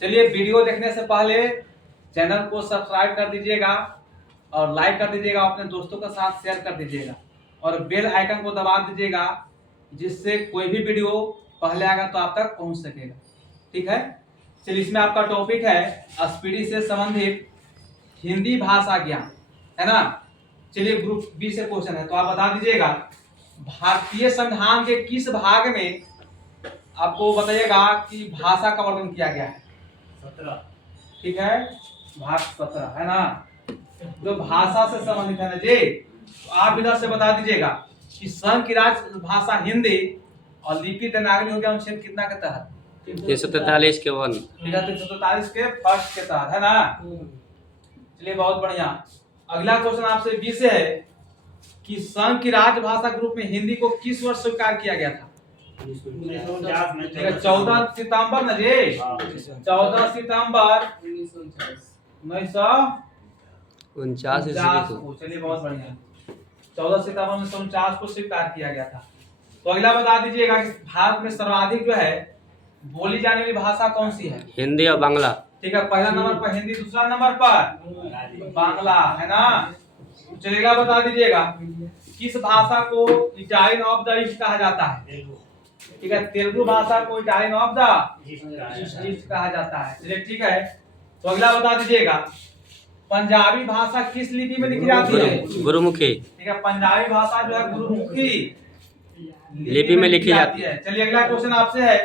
चलिए, वीडियो देखने से पहले चैनल को सब्सक्राइब कर दीजिएगा और लाइक कर दीजिएगा, अपने दोस्तों के साथ शेयर कर दीजिएगा और बेल आइकन को दबा दीजिएगा, जिससे कोई भी वीडियो पहले आएगा तो आप तक पहुंच सकेगा। ठीक है, चलिए, इसमें आपका टॉपिक है स्पीडी से संबंधित हिंदी भाषा ज्ञान, है ना। चलिए, ग्रुप बी से क्वेश्चन है, तो आप बता दीजिएगा भारतीय संविधान के किस भाग में आपको बताइएगा कि भाषा का वर्णन किया गया है। 17। ठीक है, भाग 17 है ना, जो भाषा से संबंधित है ना जी। तो आप इधर से बता दीजिएगा कि संघ की राज्य भाषा हिंदी और लिपि देवनागरी हो गया अनुच्छेद कितना के तहत? 343 के 1। ठीक है, 343 के फर्स्ट के तहत, है ना। चलिए, बहुत बढ़िया। अगला क्वेश्चन आपसे बी से है कि संघ की राजभाषा के रूप में हिंदी को किस वर्ष स्वीकार किया गया था? 14 सितंबर ना जी, 14 सितंबर 1949 को। चलिए, बहुत बढ़िया, 14 सितंबर 1949 को स्वीकार किया गया था। तो अगला बता दीजिएगा कि भारत में सर्वाधिक जो है बोली जाने वाली भाषा कौन सी है? हिंदी और बांग्ला। ठीक है, पहला नंबर पर हिंदी, दूसरा नंबर पर बांग्ला, है ना। चलिएगा, बता दीजिएगा किस भाषा को इटालियन ऑफ द ईस्ट कहा जाता है? ठीक है, तेलुगु भाषा को इटालियन ऑफ द ईस्ट कहा जाता है। चलिए, ठीक है, तो अगला बता दीजिएगा पंजाबी भाषा किस लिपि में लिखी जाती है? गुरुमुखी। ठीक है, पंजाबी भाषा जो है गुरुमुखी लिपि में लिखी जाती है। चलिए, अगला क्वेश्चन आपसे है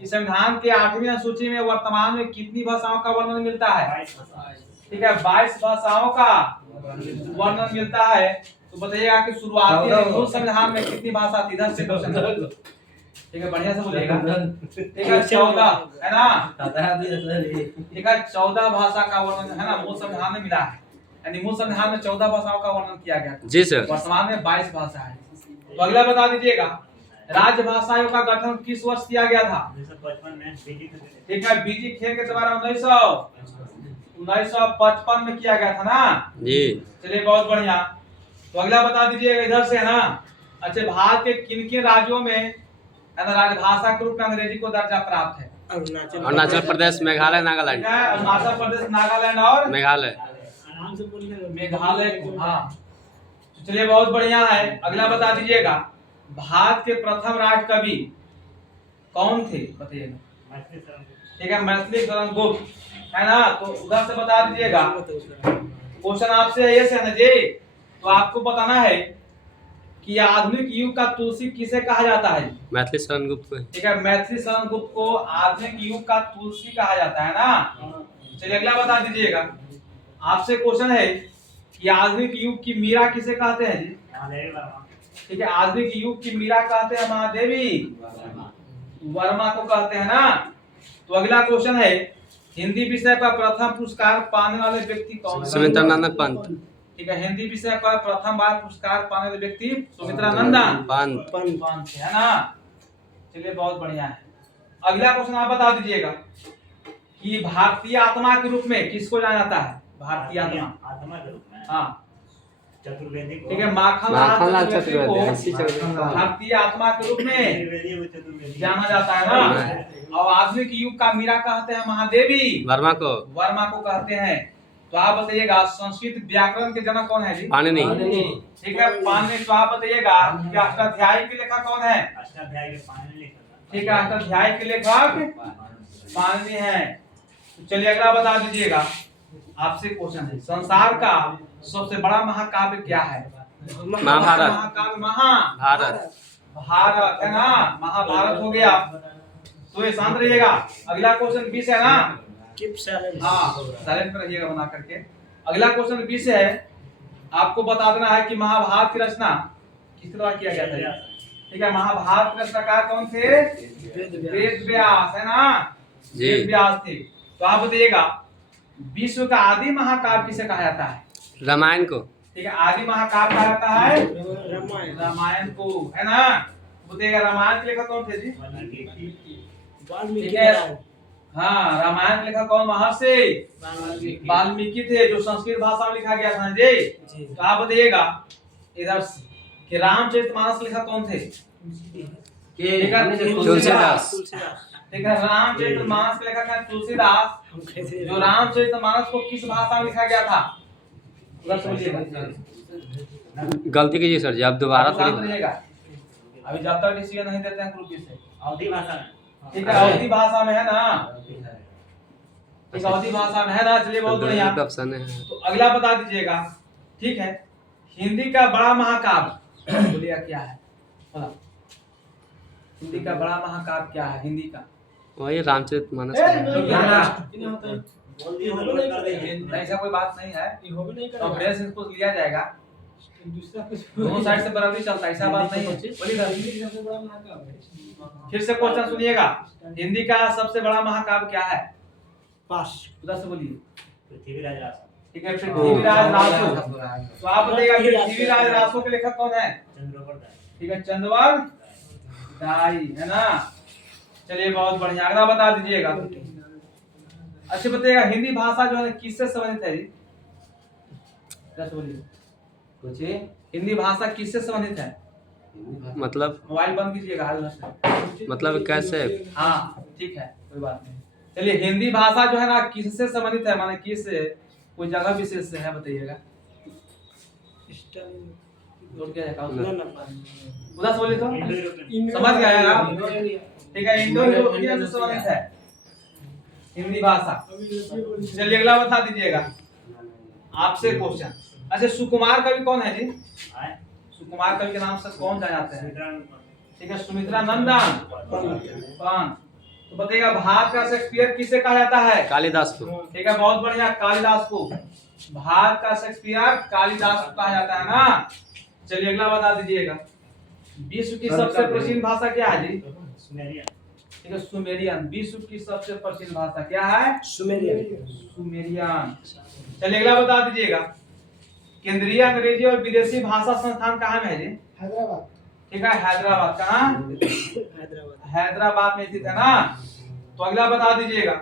कि संविधान के 8वीं अनुसूची में वर्तमान में कितनी भाषाओं का वर्णन मिलता है? ठीक है, 22 भाषाओं का वर्णन मिलता है। तो बताइएगा कि शुरुआती मूल संविधान में कितनी भाषा थी? इधर से क्वेश्चन, ठीक है, बढ़िया से बोलिएगा। ठीक है, 14 है ना। ठीक है, 14 भाषा का वर्णन है ना मूल संविधान में मिला है, यानी मूल संविधान में 14 भाषाओं का वर्णन किया गया था। जी सर। वर्तमान में 22 भाषा है। तो अगला बता दीजिएगा राज्य भाषाओं का गठन किस वर्ष किया गया था? 1955 में। ठीक है, बीजी खेल के द्वारा 1955 में किया गया था ना जी। चलिए, बहुत बढ़िया। तो अगला बता दीजिएगा इधर से, है ना। अच्छा, भारत के किन किन राज्यों में है ना राजभाषा के रूप में अंग्रेजी को दर्जा प्राप्त है? अरुणाचल प्रदेश, मेघालय, नागालैंड। अरुणाचल प्रदेश, नागालैंड और मेघालय। मेघालय। हाँ, चलिए, बहुत बढ़िया है। अगला बता दीजिएगा भारत के प्रथम राज कवि कौन थे? बताइएगा। ठीक है, मैथिली शरण गुप्त, है ना। तो उधर से बता दीजिएगा। क्वेश्चन आपसे ये से ना जी, तो आपको बताना है कि आधुनिक युग का तुलसी किसे कहा जाता है? मैथिली शरण गुप्त को। ठीक है, मैथिली शरण गुप्त को आधुनिक युग का तुलसी कहा जाता है ना। चलिए, अगला बता दीजिएगा। आपसे क्वेश्चन है कि आधुनिक युग की मीरा किसे कहते हैं जी? ठीक है, आधुनिक युग की मीरा कहते हैं महादेवी वर्मा को कहते हैं ना। तो अगला क्वेश्चन है हिंदी विषय पर प्रथम पुरस्कार पाने वाले व्यक्ति कौन? सुमित्रानंदन पंत। ठीक है, हिंदी विषय पर प्रथम बार पुरस्कार पाने वाले व्यक्ति सुमित्रानंदन पंत है ना। चलिए, बहुत बढ़िया है। अगला क्वेश्चन आप बता दीजिएगा कि भारतीय आत्मा के रूप में किसको जाना जाता है? भारतीय आत्मा के रूप में, हाँ, चतुर्वेदी को। ठीक है, माखनलाल चतुर्वेदी को हाँ। भारतीय आत्मा के रूप में जाना जाता है ना। और आधुनिक युग का मीरा कहते हैं महादेवी वर्मा को कहते हैं। तो आप बताइएगा संस्कृत व्याकरण के जनक कौन है जी? पाणिनि। ठीक है, पाणिनि। तो आप बताइएगा कि अष्टाध्यायी के लेखक कौन है? अष्टाध्यायी के पाणिनि लेखक। ठीक है, अष्टाध्यायी के लेखक पाणिनि है। चलिए, अगला बता दीजिएगा। आपसे क्वेश्चन है संसार का सबसे बड़ा महाकाव्य क्या है? महाभारत। महाकाव्य भारत है ना, महाभारत हो गया। तो ये शांत रहिएगा। अगला क्वेश्चन 20 है ना। हाँ, साइलेंट पर रहिएगा बना करके। अगला क्वेश्चन 20 है, आपको बता देना है कि महाभारत की रचना किस द्वारा किया गया था? ठीक है, महाभारत के रचनाकार कौन थे? वेद व्यास, है ना। वेद व्यास थे। तो आप बताइएगा विश्व का आदि महाकाव्य किसे कहा जाता है? रामायण को। ठीक है, आदि महाकाव्य कहा जाता है रामायण को, है ना। बताइएगा रामायण के लेखक कौन थे जी? ठीक है, हाँ, रामायण के लेखक कौन? महर्षि वाल्मीकि थे, जो संस्कृत भाषा में लिखा गया था जी। तो आप बताइएगा इधर कि रामचरितमानस लेखक कौन थे? ठीक है, तुलसीदास। ठीक है, रामचरितमानस के लेखक है तुलसीदास। जो रामचरितमानस को किस भाषा में लिखा गया था? उधर से बोलिएगा। गलती कीजिए सर जी, आप दोबारा शांत थोड़ी रहिएगा। अभी जब तक डिसीजन नहीं देते हैं ग्रुप से। अवधी भाषा में। ठीक है, अवधी भाषा में है ना? ठीक है, अवधी भाषा में है ना? चलिए, बहुत बढ़िया। ऑप्शन है। तो अगला बता दीजिएगा। ठीक है, हिंदी का बड़ा महाकाव्य बोलिएगा क्या है? बोला। हिंदी का बड़ा महाकाव्य क्या है? हिंदी का वही रामचरितमानस। बोल दिए तो लोड कर देंगे। ऐसा कोई बात नहीं है। तो फ्रेश इसको लिया जाएगा, दोनों साइड से बराबरी चलता है, ऐसा बात नहीं है। बोलिएगा, फिर से क्वेश्चन सुनिएगा। हिंदी का सबसे बड़ा महाकाव्य क्या है? पास उधर से बोलिए। पृथ्वीराज रासो। ठीक है, पृथ्वीराज रासो। तो आप बताइएगा पृथ्वीराज रासो के लेखक कौन है? चंद्रवर्ण दास। ठीक है, चंद्रवर्ण दाई है ना? चलिए, बहुत बढ़िया। अगला बता दीजिएगा। अच्छा बताइएगा, हिंदी भाषा जो है किससे संबंधित है जी? जैसे बोलिए कुछ। हिंदी भाषा किससे संबंधित है? मतलब मोबाइल बंद कीजिएगा उधर से। मतलब कैसे? हाँ, ठीक है, कोई बात नहीं। चलिए, हिंदी भाषा जो है ना किससे संबंधित है, माने किस कोई जगह विशेष से है, बताइएगा। उधर से बोलिए तो इंडो यूरोपियन। समझ गए आप? ठीक है, इंडो यूरोपियन से संबंधित है हिंदी भाषा। चलिए, अगला बता दीजिएगा। आपसे क्वेश्चन। अच्छा, सुकुमार कवि कौन है जी? आए। सुकुमार कवि के नाम से कौन जाने जाते हैं? सुमित्रा। ठीक है, सुमित्रा नंदन पंत। तो बताइएगा, भारत का शेक्सपियर किसे कहा जाता है? कालिदास को। ठीक है, बहुत बढ़िया, कालिदास को। भारत का शेक्सपियर कालिदास को कहा जाता है ना? चलिए, अगला बता दीजिएगा। विश्व की सबसे प्राचीन भाषा क्या है जी? सुमेरियन। ठीक है, सुमेरियन। विश्व की सबसे प्राचीन भाषा क्या है? सुमेरियन। सुमेरियन। चलिए, अगला बता दीजिएगा। केंद्रीय अंग्रेजी और विदेशी भाषा संस्थान कहाँ में है जी? हैदराबाद। ठीक है, हैदराबाद। कहाँ? हैदराबाद। हैदराबाद में स्थित है ना? तो अगला बता दीजिएगा।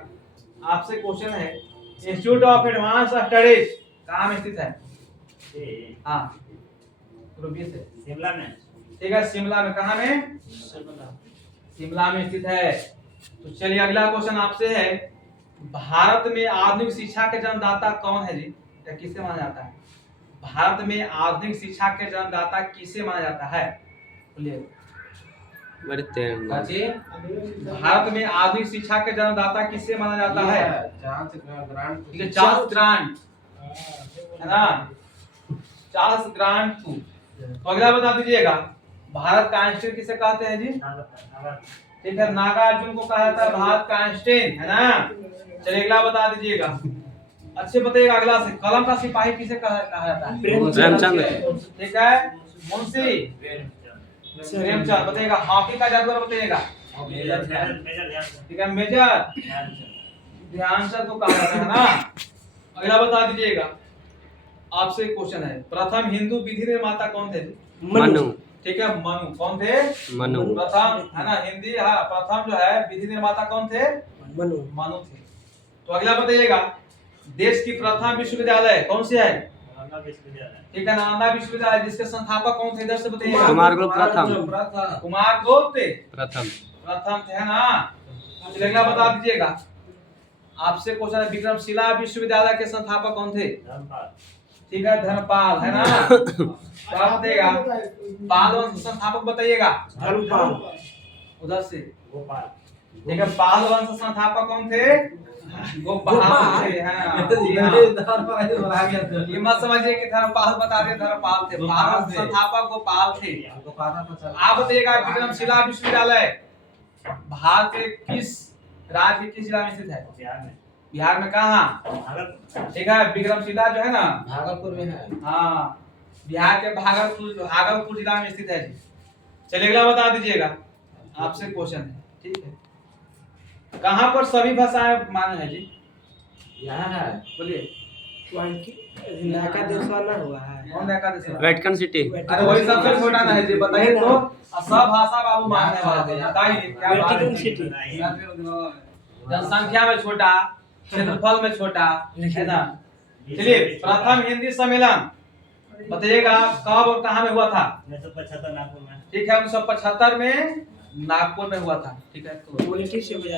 आपसे क्वेश्चन है, इंस्टीट्यूट ऑफ एडवांस स्टडीज कहाँ में स्थित है? हाँ, रूबी से। शिमला में। ठीक है, शिमला में। कहाँ में? शिमला में स्थित है। तो चलिए, अगला क्वेश्चन आपसे है, भारत में आधुनिक शिक्षा के जन्मदाता कौन है जी? या किसे माना जाता है? भारत में आधुनिक शिक्षा के जन्मदाता किसे माना जाता है? बोलिए। बड़े तेज। काची? भारत में आधुनिक शिक्षा के जन्मदाता किसे माना जाता है? ठीक है, चार्ल्स ग्रांट है ना? चार्ल्स ग्रांट को। तो अगला बता दीजिएगा, भारत का आइंस्टीन किसे कहते हैं जी? ठीक है, नागार्जुन को कहा जाता है भारत का आइंस्टीन, है ना? चलिए, अगला बता दीजिएगा। अच्छे बताइएगा अगला से, कलम का सिपाही किसे कहा जाता है? प्रेमचंद। ठीक है, मुंशी प्रेमचंद। बताइएगा, हॉकी का जादूगर बताइएगा। ठीक है, मेजर ध्यानचंद को कहा जाता है ना? अगला बता दीजिएगा। आपसे क्वेश्चन है, प्रथम हिंदू विधि निर्माता कौन थे? मनु। ठीक है, मनु। कौन थे? मनु। प्रथम है ना हिंदी, हाँ, प्रथम जो है विधि निर्माता कौन थे? मनु। मनु थे। तो अगला बताइएगा, देश की प्रथम विश्वविद्यालय कौन सी है? ठीक है, नालंदा विश्वविद्यालय। जिसके संस्थापक कौन थे? इधर से बताइएगा। कुमारगुप्त प्रथम। कुमारगुप्त प्रथम। प्रथम थे, है ना? चलिए, अगला बता दीजिएगा। आपसे क्वेश्चन है, विक्रमशिला विश्वविद्यालय के संस्थापक कौन थे? ठीक है, धर्मपाल, है ना? क्या बताइएगा? पाल वंश संस्थापक बताइएगा। धर्मपाल। उधर से। गोपाल। ठीक है, पाल वंश संस्थापक कौन थे? गोपाल थे, हाँ, जी हाँ। ये मत समझिए कि धर्मपाल बता रहे, धर्मपाल थे। पाल वंश संस्थापक गोपाल थे। आप बताइएगा, विक्रमशिला विश्वविद्यालय भारत के किस राज्य के किस जिला में स्थित है? बिहार में। बिहार में कहाँ? ठीक है, विक्रमशिला जो है ना भागलपुर में है। हाँ, बिहार के भागलपुर जिला में स्थित है जी। चलिए, अगला बता दीजिएगा। आपसे क्वेश्चन है, ठीक है, कहाँ पर सभी भाषाएं मान्य है जी? यहाँ है। बोलिए। इलाका देश वाला हुआ है। कौन देखा देश? Vatican city. अरे वही सबसे छोटा ना है जी, बताइए तो। सब भाषा बाबू मान्य है, बताइए क्या बात है? Vatican city. जनसंख्या में छोटा, क्षेत्रफल में छोटा, है ना? चलिए, प्रथम हिंदी सम्मेलन बताइएगा कब और कहाँ में हुआ था? 1975 नागपुर में। ठीक है, 1975 में नागपुर में हुआ था, ठीक है। तो वोलेंटियर से बजा